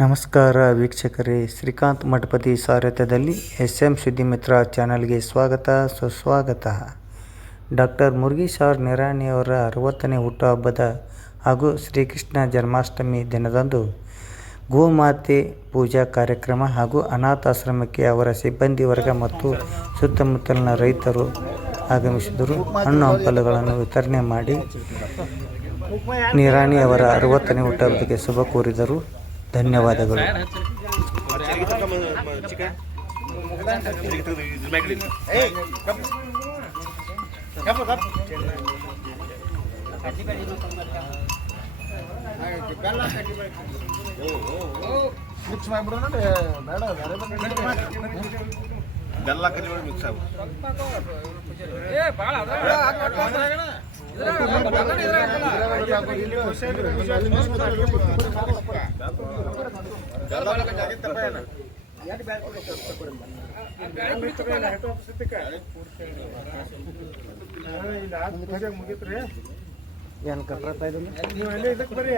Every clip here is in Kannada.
ನಮಸ್ಕಾರ ವೀಕ್ಷಕರೇ, ಶ್ರೀಕಾಂತ್ ಮಠಪತಿ ಸಾರಥ್ಯದಲ್ಲಿ ಎಸ್ ಎಂ ಸುದ್ದಿಮಿತ್ರ ಚಾನಲ್ಗೆ ಸ್ವಾಗತ, ಸುಸ್ವಾಗತ. ಡಾಕ್ಟರ್ ಮುರುಗೇಶ್ ನಿರಾಣಿ ನಿರಾಣಿಯವರ ಅರವತ್ತನೇ ಹುಟ್ಟುಹಬ್ಬದ ಹಾಗೂ ಶ್ರೀಕೃಷ್ಣ ಜನ್ಮಾಷ್ಟಮಿ ದಿನದಂದು ಗೋಮಾತೆ ಪೂಜಾ ಕಾರ್ಯಕ್ರಮ ಹಾಗೂ ಅನಾಥಾಶ್ರಮಕ್ಕೆ ಅವರ ಸಿಬ್ಬಂದಿ ವರ್ಗ ಮತ್ತು ಸುತ್ತಮುತ್ತಲಿನ ರೈತರು ಆಗಮಿಸಿದರು. ಹಣ್ಣು ಹಂಪಲುಗಳನ್ನು ವಿತರಣೆ ಮಾಡಿ ನಿರಾಣಿ ಅವರ ಅರವತ್ತನೇ ಹುಟ್ಟುಹಬ್ಬಕ್ಕೆ ಶುಭ ಕೋರಿದರು. ಧನ್ಯವಾದಗಳು ಮಿಕ್ಸ್ ಮಾಡ್ಬಿಡೋಣ ಬೇಡ ಬೆಲ್ಲ ಕರಿಬೇಡ ಮಿಕ್ಸ್ ಆಗ ಮುಗಿತ್ರಿ ಏನು ಕಟ್ರತಾ ಇದ್ದೀನಿ ನೀವು ಅಲ್ಲೇ ಇದಕ್ಕೆ ಬರ್ರಿ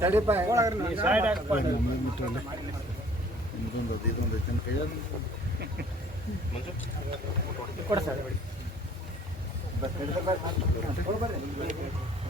ನಡಿ, ನೀವು ಹೋಗಿ ಬರ್ರಿ, ವಾಪಸ್ ಬರ್ತೀವಿ. ಬರ್ರಿ.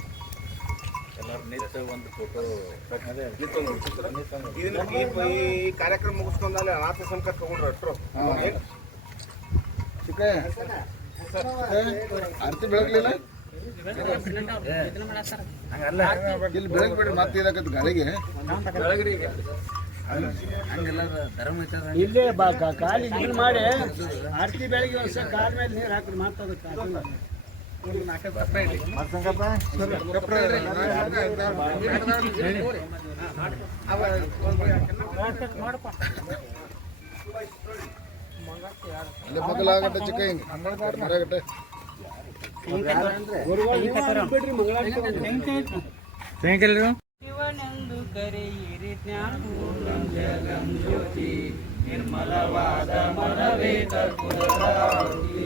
ಇದನ್ನ ಈ ಈ ಕಾರ್ಯಕ್ರಮ ಮುಗಿಸ್ಕೊಂಡಲ್ಲ ಅನಾಥ ಸಂಕಟ ತಗೊಂಡ್ರು ಅಷ್ಟ್ರು. ಚಿಕ್ಕ ಆರತಿ ಬೆಳಗ್ಲಿಲ್ಲ? ಇಲ್ಲಿ ಬೆಳಗ್ಬೇಡ್ರಿ ಮತ್ತೆ ಇದಾಕತ್ ಗಾಳಿಗೆ ಇಲ್ಲೇ ಬಾ ಕಾ- ಕಾಲಿ ನೀರು ಮಾಡಿ. ಆರ್ತಿ ಬೆಳಗ್ಗೆ ವರ್ಷ ಕಾಲ ಮೇಲೆ ನೀರು ಹಾಕಿ ಮಾತಾಡಕ್ಕೆ ಅಲ್ಲೇ ಚಿಕ್ಕ ಮರಗಟ್ಟೆ ಕರೆಯಿರಿ ಜ್ಞಾನ ಜ್ಯೋತಿ ನಿರ್ಮಲವಾದ ಮನವೇ ಕರ್ಪೂರದಾರುತಿ.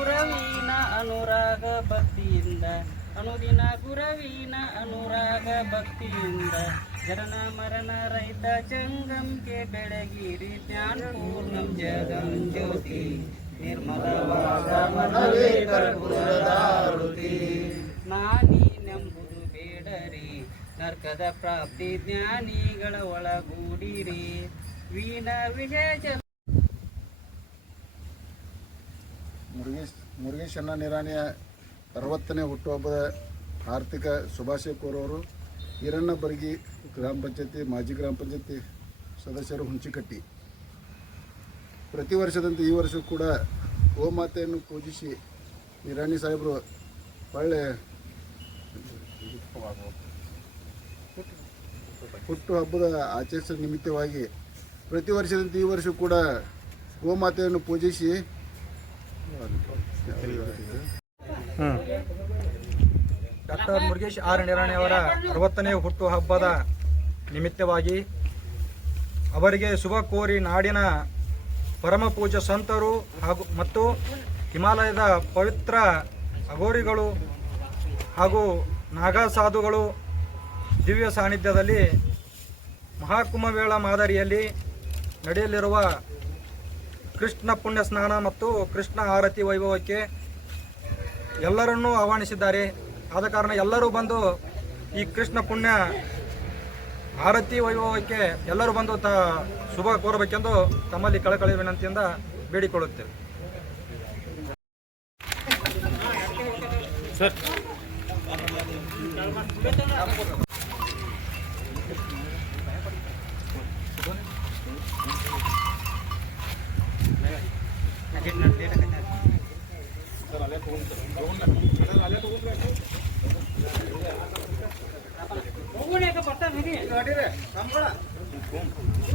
ಗುರವೀನ ಅನುರಾಗ ಭಕ್ತಿಯಿಂದ. ಅನುದಿನ ಗುರವೀನ ಅನುರಾಗ ಭಕ್ತಿಯಿಂದ. ಜನನ ಮರಣ ರೈತ ಜಂಗಂಗೆ ಬೆಳಗಿರಿ. ಜ್ಞಾನಪೂರ್ಣಂ ಜಗಂ ಜ್ಯೋತಿ. ನಿರ್ಮಲವಾದ ಮನವೇ ನಾನೀನೆಂಬುದು ಬೇಡರಿ. ನರ್ಕದ ಪ್ರಾಪ್ತಿ ಜ್ಞಾನಿಗಳ ಒಳಗೂಡಿರಿ. ವೀಣ ವಿಶೇಷ ಮುರುಗೇಶ್ ಮುರುಗೇಶನ್ನ ನಿರಾಣಿಯ ಅರವತ್ತನೇ ಹುಟ್ಟುಹಬ್ಬದ ಆರ್ಥಿಕ ಶುಭಾಶಯ ಕೋರುವವರು. ಈರಣ್ಣ ಬರ್ಗಿ ಗ್ರಾಮ ಪಂಚಾಯತಿ, ಮಾಜಿ ಗ್ರಾಮ ಪಂಚಾಯತಿ ಸದಸ್ಯರು ಹುಂಚಿಕಟ್ಟಿ. ಪ್ರತಿ ವರ್ಷದಂತೆ ಈ ವರ್ಷ ಕೂಡ ಗೋಮಾತೆಯನ್ನು ಪೂಜಿಸಿ ನಿರಾಣಿ ಸಾಹೇಬರು ಒಳ್ಳೆ ಹುಟ್ಟು ಹಬ್ಬದ ಆಚರಿಸುವ ನಿಮಿತ್ತವಾಗಿ ಪ್ರತಿ ವರ್ಷದಂತೆ ಈ ವರ್ಷ ಕೂಡ ಗೋಮಾತೆಯನ್ನು ಪೂಜಿಸಿ ಡಾಕ್ಟರ್ ಮುರುಗೇಶ್ ಆರ್ ನಿರಾಣಿ ಅವರ ಅರವತ್ತನೇ ಹುಟ್ಟುಹಬ್ಬದ ನಿಮಿತ್ತವಾಗಿ ಅವರಿಗೆ ಶುಭ ಕೋರಿ ನಾಡಿನ ಪರಮ ಪೂಜ್ಯ ಸಂತರು ಹಾಗೂ ಮತ್ತು ಹಿಮಾಲಯದ ಪವಿತ್ರ ಅಗೋರಿಗಳು ಹಾಗೂ ನಾಗಾ ಸಾಧುಗಳು ದಿವ್ಯ ಸಾನ್ನಿಧ್ಯದಲ್ಲಿ ಮಹಾಕುಂಭಮೇಳ ಮಾದರಿಯಲ್ಲಿ ನಡೆಯಲಿರುವ ಕೃಷ್ಣ ಪುಣ್ಯ ಸ್ನಾನ ಮತ್ತು ಕೃಷ್ಣ ಆರತಿ ವೈಭವಕ್ಕೆ ಎಲ್ಲರನ್ನೂ ಆಹ್ವಾನಿಸಿದ್ದಾರೆ. ಆದ ಕಾರಣ ಎಲ್ಲರೂ ಬಂದು ಈ ಕೃಷ್ಣ ಪುಣ್ಯ ಆರತಿ ವೈಭವಕ್ಕೆ ಎಲ್ಲರೂ ಬಂದು ತ ಶುಭ ಕೋರಬೇಕೆಂದು ತಮ್ಮಲ್ಲಿ ಕಳಕಳಿ ವಿನಂತಿಯಿಂದ ಬೇಡಿಕೊಳ್ಳುತ್ತೇವೆ.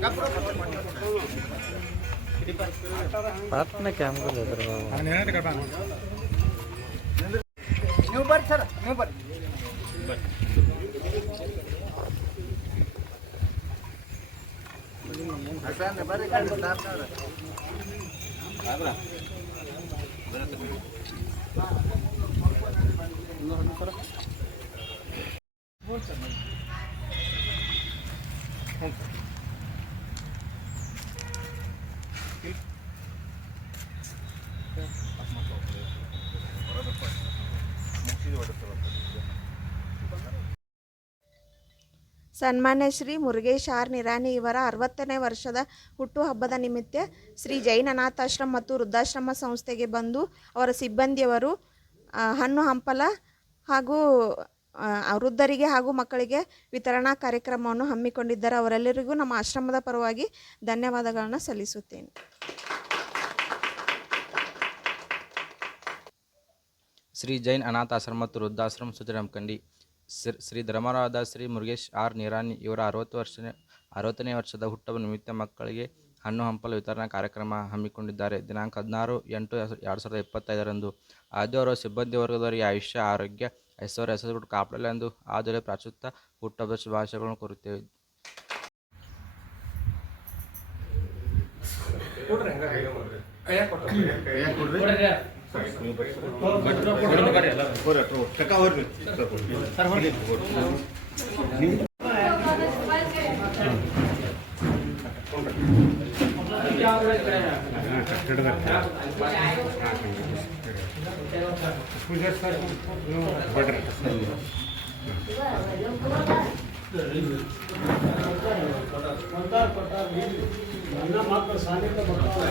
ಕ್ಯಾಮ್ರಾ ನೀವು ಬರ್ರಿ ಸರ್ ನೀವು ಬರ್ರಿ. ಸನ್ಮಾನ್ಯ ಶ್ರೀ ಮುರುಗೇಶ್ ಆರ್ ನಿರಾಣಿ ಇವರ ಅರವತ್ತನೇ ವರ್ಷದ ಹುಟ್ಟುಹಬ್ಬದ ನಿಮಿತ್ತ ಶ್ರೀ ಜೈನ ಅನಾಥಾಶ್ರಮ ಮತ್ತು ವೃದ್ಧಾಶ್ರಮ ಸಂಸ್ಥೆಗೆ ಬಂದು ಅವರ ಸಿಬ್ಬಂದಿಯವರು ಹಣ್ಣು ಹಂಪಲ ಹಾಗೂ ವೃದ್ಧರಿಗೆ ಹಾಗೂ ಮಕ್ಕಳಿಗೆ ವಿತರಣಾ ಕಾರ್ಯಕ್ರಮವನ್ನು ಹಮ್ಮಿಕೊಂಡಿದ್ದಾರೆ. ಅವರೆಲ್ಲರಿಗೂ ನಮ್ಮ ಆಶ್ರಮದ ಪರವಾಗಿ ಧನ್ಯವಾದಗಳನ್ನು ಸಲ್ಲಿಸುತ್ತೇನೆ. ಶ್ರೀ ಜೈನ್ ಅನಾಥಾಶ್ರಮ ಮತ್ತು ವೃದ್ಧಾಶ್ರಮ ಸುಜರಮಕಂಡಿ ಶ್ರೀ ಶ್ರೀ ಧರ್ಮರಾಧ ಶ್ರೀ ಮುರುಗೇಶ್ ಆರ್ ನಿರಾಣಿ ಇವರ ಅರವತ್ತು ವರ್ಷ ಅರವತ್ತನೇ ವರ್ಷದ ಹುಟ್ಟುವ ನಿಮಿತ್ತ ಮಕ್ಕಳಿಗೆ ಹಣ್ಣು ಹಂಪಲು ವಿತರಣಾ ಕಾರ್ಯಕ್ರಮ ಹಮ್ಮಿಕೊಂಡಿದ್ದಾರೆ. ದಿನಾಂಕ ಹದಿನಾರು ಎಂಟು ಎರಡು ಸಾವಿರದ ಇಪ್ಪತ್ತೈದರಂದು ಆದಿವಾರ ಸಿಬ್ಬಂದಿ ವರ್ಗದವರಿಗೆ ಆಯುಷ್ಯ ಆರೋಗ್ಯ ಹೆಸರು ಹೆಸರು ಕಾಪಾಡಲ್ಲ ಎಂದು ಆದರೆ ಪ್ರಾಚುತ್ತ ಹುಟ್ಟುಹಬ್ಬದ ಶುಭಾಶಯಗಳನ್ನು ಕೋರುತ್ತೇವೆ. ಮಾತ್ರ ಸಾನ್ನಿಧ್ಯ ಬರ್ತಾರೆ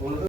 ওনারা